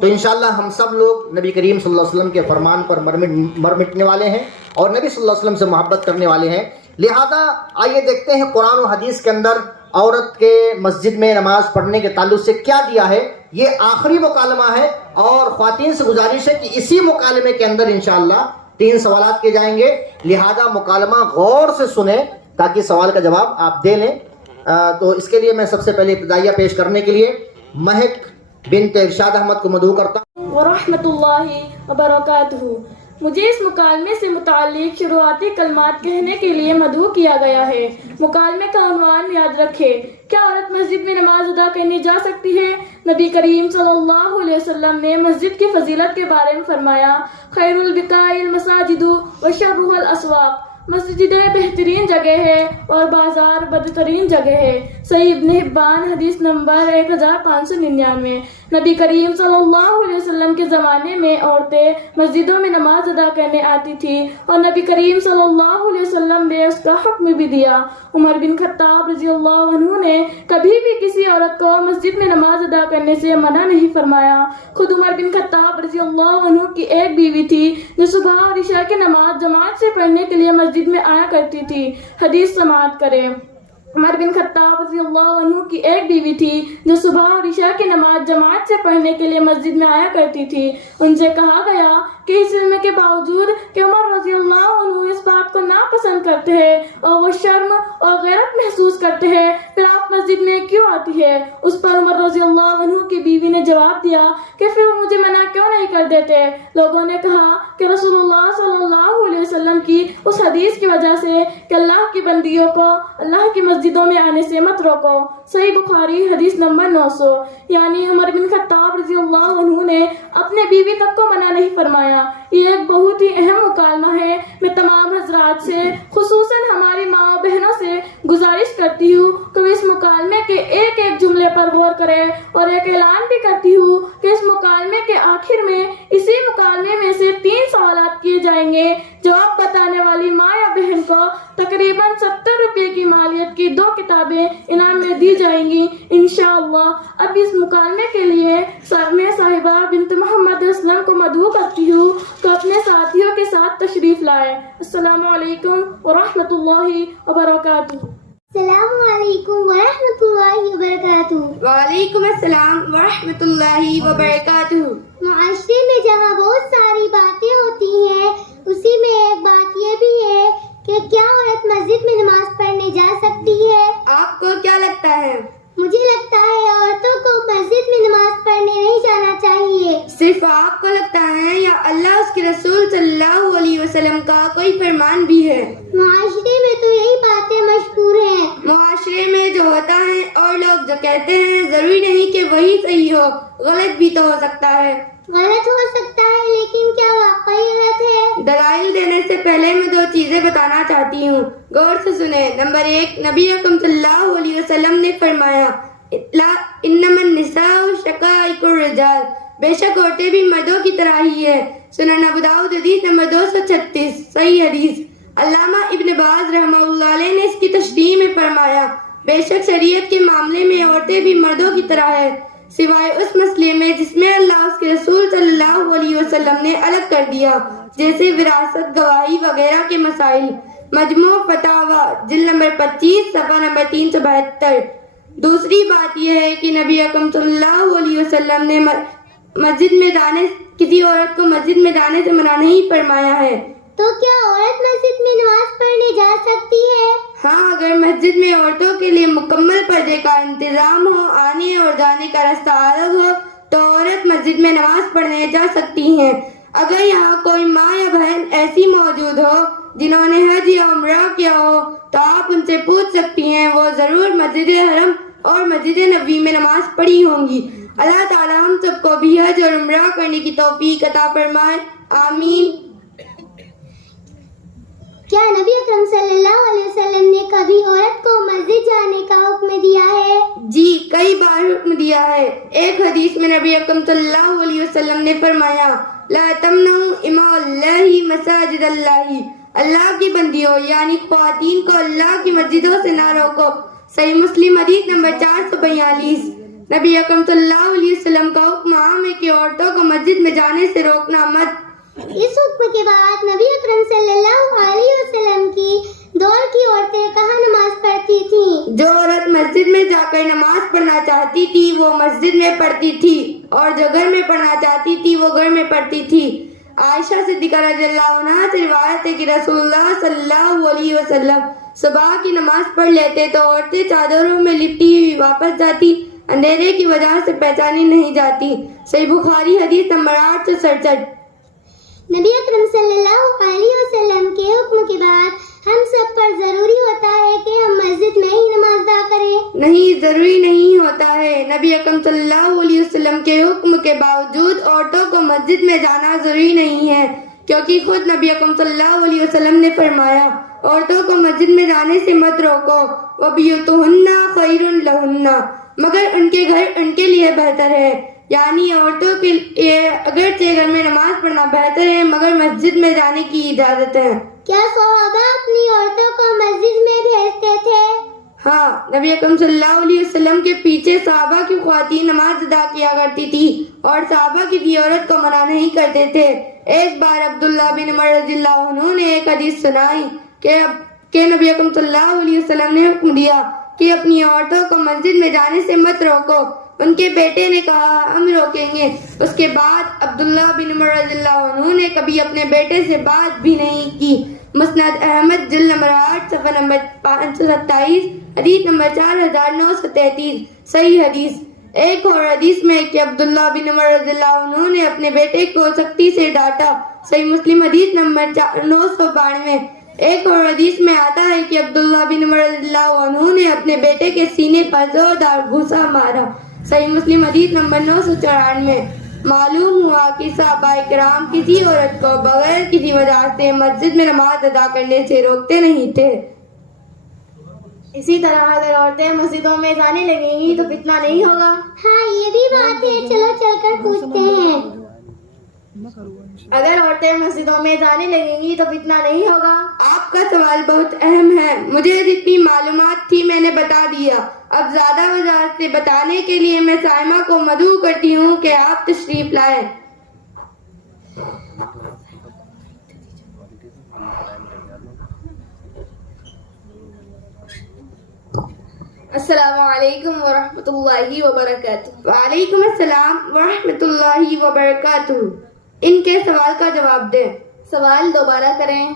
تو انشاءاللہ ہم سب لوگ نبی کریم صلی اللہ علیہ وسلم کے فرمان پر مر مٹنے والے ہیں اور نبی صلی اللہ علیہ وسلم سے محبت کرنے والے ہیں. لہذا آئیے دیکھتے ہیں قرآن و حدیث کے اندر عورت کے مسجد میں نماز پڑھنے کے تعلق سے کیا دیا ہے. یہ آخری مکالمہ ہے اور خواتین سے گزارش ہے کہ اسی مکالمے کے اندر انشاءاللہ 3 سوالات کیے جائیں گے. لہذا مکالمہ غور سے سنیں تاکہ سوال کا جواب آپ دے لیں. تو اس کے لیے میں سب سے پہلے ابتدائیہ پیش کرنے کے لیے مہک بنت ارشاد احمد کو مدعو کرتا ہوں. ورحمۃ اللہ وبرکاتہ. مجھے اس مکالمے سے متعلق شروعاتی کلمات کہنے کے لیے مدعو کیا گیا ہے. مکالمے کا عنوان یاد رکھے. کیا عورت مسجد میں نماز ادا کرنے جا سکتی ہے؟ نبی کریم صلی اللہ علیہ وسلم نے مسجد کی فضیلت کے بارے میں فرمایا، خیر البقاع المساجد وشرها الاسواق. مسجدیں بہترین جگہ ہے اور بازار بدترین جگہ ہے. صحیح ابن حبان حدیث نمبر 1599. نبی کریم صلی اللہ علیہ وسلم کے زمانے میں عورتیں مسجدوں میں نماز ادا کرنے آتی تھی اور نبی کریم صلی اللہ علیہ وسلم نے اس کا حکم بھی دیا. عمر بن خطاب رضی اللہ عنہ نے کبھی بھی کسی عورت کو مسجد میں نماز ادا کرنے سے منع نہیں فرمایا. خود عمر بن خطاب رضی اللہ عنہ کی ایک بیوی تھی جو صبح اور عشاء کی نماز جماعت سے پڑھنے کے لیے مسجد میں آیا کرتی تھی. حدیث سماعت کریں. عمر بن خطاب رضی اللہ عنہ کی ایک بیوی تھی جو صبح اور عشاء کی نماز جماعت سے پڑھنے کے لیے مسجد میں آیا کرتی تھی. ان سے کہا گیا کہ اس علم کے باوجود کہ عمر رضی اللہ عنہ اس بات کو ناپسند کرتے ہیں اور وہ شرم اور غیرت محسوس کرتے ہیں، پھر آپ مسجد میں کیوں آتی ہے؟ اس پر عمر رضی اللہ عنہ کی بیوی نے جواب دیا کہ پھر وہ مجھے منع کیوں نہیں کر دیتے؟ لوگوں نے کہا کہ رسول اللہ صلی اللہ علیہ وسلم کی اس حدیث کی وجہ سے کہ اللہ کی بندیوں کو اللہ کی مسجدوں میں آنے سے مت روکو. صحیح بخاری حدیث نمبر 900. یعنی عمر بن خطاب رضی اللہ عنہ نے اپنے بیوی تک کو منع نہیں فرمایا. یہ ایک بہت ہی اہم مکالمہ ہے. میں تمام حضرات سے خصوصاً ہماری ماں و بہنوں سے گزارش کرتی ہوں کہ وہ اس مکالمے کے ایک ایک جملے پر غور کریں اور ایک اعلان بھی کرتی ہوں کہ اس مکالمے کے آخر میں اسی مکالمے میں سے 3 سوالات کیے جائیں گے. جواب بتانے والی ماں یا بہن کو تقریباً 70 روپے کی مالیت کی 2 کتابیں انعام میں دی جائیں گی انشاءاللہ. اب اس مکالمے کے لیے میں صاحبہ بنت محمد اسلم کو مدعو کرتی ہوں تو اپنے ساتھیوں کے ساتھ تشریف لائے. السلام علیکم ورحمۃ اللہ وبرکاتہ. السلام علیکم ورحمۃ اللہ وبرکاتہ. وعلیکم السلام ورحمۃ اللہ وبرکاتہ. معاشرے میں جہاں بہت ساری باتیں ہوتی ہیں اسی میں ایک بات یہ بھی ہے کہ کیا عورت مسجد میں نماز پڑھنے جا سکتی ہے؟ آپ کو کیا لگتا ہے؟ مجھے لگتا ہے عورتوں کو مسجد میں نماز پڑھنے نہیں جانا چاہیے. صرف آپ کو لگتا ہے یا اللہ اس کے رسول صلی اللہ علیہ وسلم کا کوئی فرمان بھی ہے؟ معاشرے میں تو یہی باتیں مشہور ہیں. معاشرے میں جو ہوتا ہے اور لوگ جو کہتے ہیں ضروری نہیں کہ وہی صحیح ہو، غلط بھی تو ہو سکتا ہے. غلط ہو سکتا ہے لیکن کیا واقعی غلط ہے؟ دلائل دینے سے پہلے میں 2 چیزیں بتانا چاہتی ہوں، غور سے سنیں. نمبر 1، نبی اکرم صلی اللہ علیہ وسلم نے فرمایا انما النساء شقائق الرجال، بے شک عورتیں بھی مردوں کی طرح ہی ہے. سنن ابو داؤد حدیث نمبر 236. صحیح حدیث. علامہ ابن باز رحمہ اللہ علیہ نے اس کی تشریح میں فرمایا بے شک شریعت کے معاملے میں عورتیں بھی مردوں کی طرح ہے، سوائے اس مسئلے میں جس میں اللہ اس کے رسول صلی اللہ علیہ وسلم نے الگ کر دیا، جیسے وراثت، گواہی وغیرہ کے مسائل. مجموع فتاوی جلد نمبر 25 صفحہ نمبر 372. دوسری بات یہ ہے کہ نبی اکرم صلی اللہ علیہ وسلم نے مسجد میں جانے کسی عورت کو مسجد میں جانے سے منع نہیں فرمایا ہے. تو کیا عورت مسجد میں نماز پڑھنے جا سکتی ہے؟ ہاں، اگر مسجد میں عورتوں کے لیے مکمل پردے کا انتظام ہو، آنے اور جانے کا راستہ الگ ہو، تو عورت مسجد میں نماز پڑھنے جا سکتی ہیں. اگر یہاں کوئی ماں یا بہن ایسی موجود ہو جنہوں نے حج یا عمرہ کیا ہو تو آپ ان سے پوچھ سکتی ہیں، وہ ضرور مسجد حرم اور مسجد نبوی میں نماز پڑھی ہوں گی. اللہ تعالی ہم سب کو بھی حج اور عمرہ کرنے کی توفیق عطا فرمائے، آمین. کیا نبی اکرم صلی اللہ علیہ وسلم نے کبھی عورت کو مسجد جانے کا حکم دیا ہے؟ جی، کئی بار حکم دیا ہے. ایک حدیث میں نبی اکرم صلی اللہ علیہ وسلم نے فرمایا لا تمنعوا اماء اللہ مساجد اللہ، اللہ کی بندیوں یعنی خواتین کو اللہ کی مسجدوں سے نہ روکو. صحیح مسلم حدیث نمبر 442. نبی اکرم صلی اللہ علیہ وسلم کا حکم عام ہے کہ عورتوں کو مسجد میں جانے سے روکنا مت۔ اس حکم کے بعد نبی اکرم صلی اللہ علیہ وسلم کی دور کی عورتیں کہاں نماز پڑھتی تھیں؟ جو عورت مسجد میں جا کر نماز پڑھنا چاہتی تھی وہ مسجد میں پڑھتی تھی، اور جو گھر میں پڑھنا چاہتی تھی وہ گھر میں پڑھتی تھی۔ عائشہ صدیقہ رضی اللہ عنہا سے روایت ہے کہ رسول اللہ صلی اللہ علیہ وسلم صبح کی نماز پڑھ لیتے تو عورتیں چادروں میں لپٹی ہوئی واپس جاتی، اندھیرے کی وجہ سے پہچانی نہیں جاتی۔ صحیح بخاری حدیث نمبر 867۔ نبی اکرم صلی اللہ علیہ وسلم کے حکم کے بعد ہم سب پر ضروری ہوتا ہے کہ ہم مسجد میں ہی نماز ادا کریں؟ نہیں، ضروری نہیں ہوتا ہے۔ نبی اکرم صلی اللہ علیہ وسلم کے حکم کے باوجود عورتوں کو مسجد میں جانا ضروری نہیں ہے، کیونکہ خود نبی اکرم صلی اللہ علیہ وسلم نے فرمایا عورتوں کو مسجد میں جانے سے مت روکو، وَبِيُوتُهُنَّ خَيْرٌ لَهُنَّ، مگر ان کے گھر ان کے لیے بہتر ہے، یعنی عورتوں کے لیے اگرچہ گھر میں نماز پڑھنا بہتر ہے مگر مسجد میں جانے کی اجازت ہے۔ کیا صحابہ اپنی عورتوں کو مسجد میں بھیجتے تھے؟ ہاں، نبی اکرم صلی اللہ علیہ وسلم کے پیچھے صحابہ کی خواتین نماز ادا کیا کرتی تھی اور صحابہ کسی عورت کو منع نہیں کرتے تھے۔ ایک بار عبداللہ بن عمر رضی اللہ عنہ نے ایک حدیث سنائی کہ نبی اکرم صلی اللہ علیہ وسلم نے حکم دیا کہ اپنی عورتوں کو مسجد میں جانے سے مت روکو۔ ان کے بیٹے نے کہا ہم روکیں گے۔ اس کے بعد عبداللہ بن عمر رضی اللہ عنہ نے کبھی اپنے بیٹے سے بات بھی نہیں کی۔ مسند احمد جلد نمبر 8 صفحہ نمبر 527، حدیث نمبر 4933، صحیح حدیث۔ ایک اور حدیث میں کہ عبداللہ بن عمر رضی اللہ عنہ نے اپنے بیٹے کو سختی سے ڈانٹا، صحیح مسلم حدیث نمبر 992۔ ایک اور حدیث میں آتا ہے کہ عبداللہ بن عمر رضی اللہ عنہ نے اپنے بیٹے کے سینے پر زوردار گھوسا مارا، صحیح مسلم حدیث نمبر 994۔ معلوم ہوا کہ صحابہ کرام کسی عورت کو بغیر کسی وجہ سے مسجد میں نماز ادا کرنے سے روکتے نہیں تھے۔ اسی طرح اگر عورتیں مسجدوں میں جانے لگیں گی تو فتنہ نہیں ہوگا؟ ہاں یہ بھی بات ہے، چلو چل کر پوچھتے ہیں۔ اگر عورتیں مسجدوں میں جانے لگیں گی تو فتنہ نہیں ہوگا؟ آپ کا سوال بہت اہم ہے، مجھے جتنی معلومات تھی میں نے بتا دیا۔ اب زیادہ وضاحت سے بتانے کے لیے میں سائمہ کو مدعو کرتی ہوں کہ آپ تشریف لائیں۔ السلام علیکم ورحمۃ اللہ وبرکاتہ۔ وعلیکم السلام ورحمۃ اللہ وبرکاتہ۔ ان کے سوال کا جواب دیں۔ سوال دوبارہ کریں۔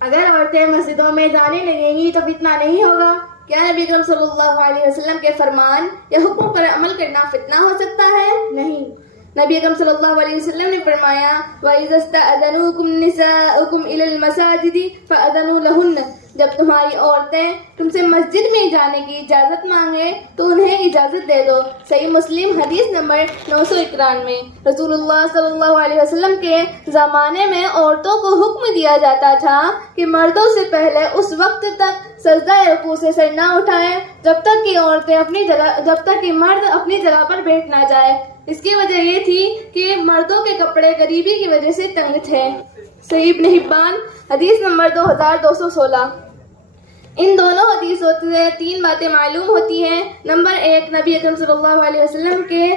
اگر عورتیں مسجدوں میں جانے لگیں گی تو فتنہ نہیں ہوگا؟ کیا نبی اکرم صلی اللہ علیہ وسلم کے فرمان یا حکم پر عمل کرنا فتنہ ہو سکتا ہے؟ نہیں۔ نبی اکرم صلی اللہ علیہ وسلم نے فرمایا وَإِذَا اسْتَأْذَنُوكُمْ نِسَاؤُكُمْ إِلَى الْمَسَاجِدِ فَأَذِنُوا لَهُنَّ، جب تمہاری عورتیں تم سے مسجد میں جانے کی اجازت مانگے تو انہیں اجازت دے دو، صحیح مسلم حدیث نمبر 991۔ رسول اللہ صلی اللہ علیہ وسلم کے زمانے میں عورتوں کو حکم دیا جاتا تھا کہ مردوں سے پہلے اس وقت تک سجدہ رکوع سے سر نہ اٹھائیں جب تک کہ مرد اپنی جگہ پر بیٹھ نہ جائے۔ اس کی وجہ یہ تھی کہ مردوں کے کپڑے غریبی کی وجہ سے تنگ تھے، صحیح ابن حبان حدیث نمبر 2216۔ ان دونوں حدیثوں سے تین باتیں معلوم ہوتی ہیں۔ نمبر 1، نبی اکرم صلی اللہ علیہ وسلم کے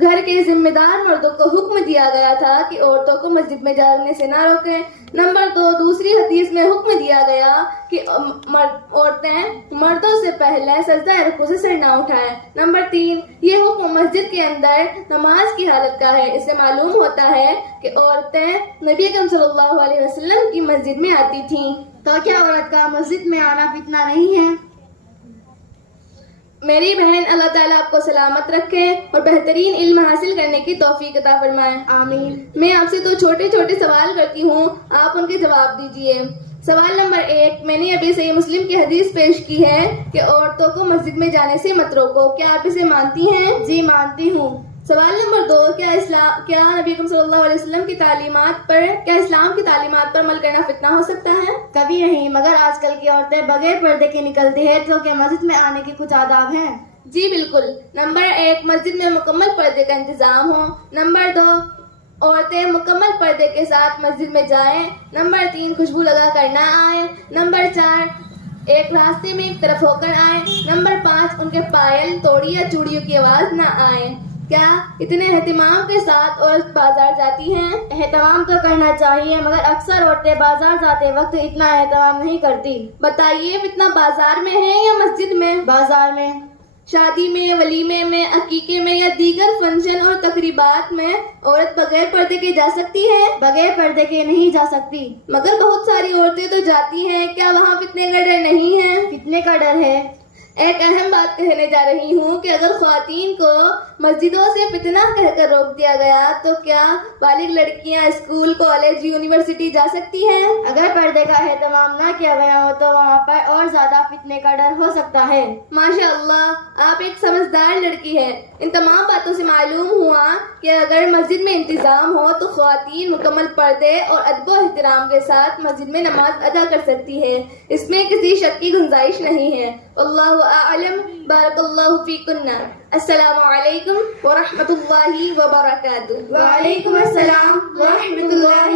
گھر کے ذمہ دار مردوں کو حکم دیا گیا تھا کہ عورتوں کو مسجد میں جانے سے نہ روکیں۔ نمبر 2، دوسری حدیث میں حکم دیا گیا کہ عورتیں مردوں سے پہلے سجدہ رکوع سے سر نہ اٹھائیں۔ نمبر 3، یہ حکم مسجد کے اندر نماز کی حالت کا ہے۔ اس سے معلوم ہوتا ہے کہ عورتیں نبی اکرم صلی اللہ علیہ وسلم کی مسجد میں آتی تھیں۔ تو کیا عورت کا مسجد میں آنا فتنہ نہیں ہے؟ میری بہن، اللہ تعالیٰ آپ کو سلامت رکھے اور بہترین علم حاصل کرنے کی توفیق عطا فرمائے، آمین۔ میں آپ سے تو چھوٹے چھوٹے سوال کرتی ہوں، آپ ان کے جواب دیجئے۔ سوال نمبر 1، میں نے ابھی صحیح مسلم کی حدیث پیش کی ہے کہ عورتوں کو مسجد میں جانے سے مت روکو، کیا آپ اسے مانتی ہیں؟ جی مانتی ہوں۔ سوال نمبر 2، کیا نبی اکرم صلی اللہ علیہ وسلم کی تعلیمات پر عمل کرنا فتنہ ہو سکتا ہے؟ کبھی نہیں، مگر آج کل کی عورتیں بغیر پردے کے نکلتی ہیں تو کیا مسجد میں آنے کے کچھ آداب ہیں؟ جی بالکل۔ نمبر 1، مسجد میں مکمل پردے کا انتظام ہو۔ نمبر 2، عورتیں مکمل پردے کے ساتھ مسجد میں جائیں۔ نمبر 3، خوشبو لگا کر نہ آئیں۔ نمبر 4، ایک راستے میں ایک طرف ہو کر آئیں. نمبر 5 ان کے پائل توڑی یا چوڑیوں کی آواز نہ آئے. کیا اتنے اہتمام کے ساتھ عورت بازار جاتی ہیں؟ اہتمام تو کرنا چاہیے مگر اکثر عورتیں بازار جاتے وقت اتنا اہتمام نہیں کرتی. بتائیے فتنہ بازار میں ہے یا مسجد میں؟ بازار میں. شادی میں، ولیمے میں، عقیقے میں یا دیگر فنکشن اور تقریبات میں عورت بغیر پردے کے جا سکتی ہے؟ بغیر پردے کے نہیں جا سکتی. مگر بہت ساری عورتیں تو جاتی ہیں. کیا وہاں فتنے کا ڈر نہیں ہے؟ فتنے کا ڈر ہے. ایک اہم بات کہنے جا رہی ہوں کہ اگر خواتین کو مسجدوں سے فتنہ کہہ کر روک دیا گیا تو کیا بالغ لڑکیاں اسکول، کالج، یونیورسٹی جا سکتی ہیں؟ اگر پردے کا اہتمام نہ کیا گیا ہو تو وہاں پر اور زیادہ فتنے کا ڈر ہو سکتا ہے. ماشاء اللہ، آپ ایک سمجھدار لڑکی ہے. ان تمام باتوں سے معلوم ہوا کہ اگر مسجد میں انتظام ہو تو خواتین مکمل پردے اور ادب و احترام کے ساتھ مسجد میں نماز ادا کر سکتی ہے. اس میں کسی شک کی گنجائش نہیں ہے. اللہ اعلم. بارک اللہ فیکن. السلام علیکم ورحمۃ اللہ وبرکاتہ. وعلیکم السلام ورحمۃ اللہ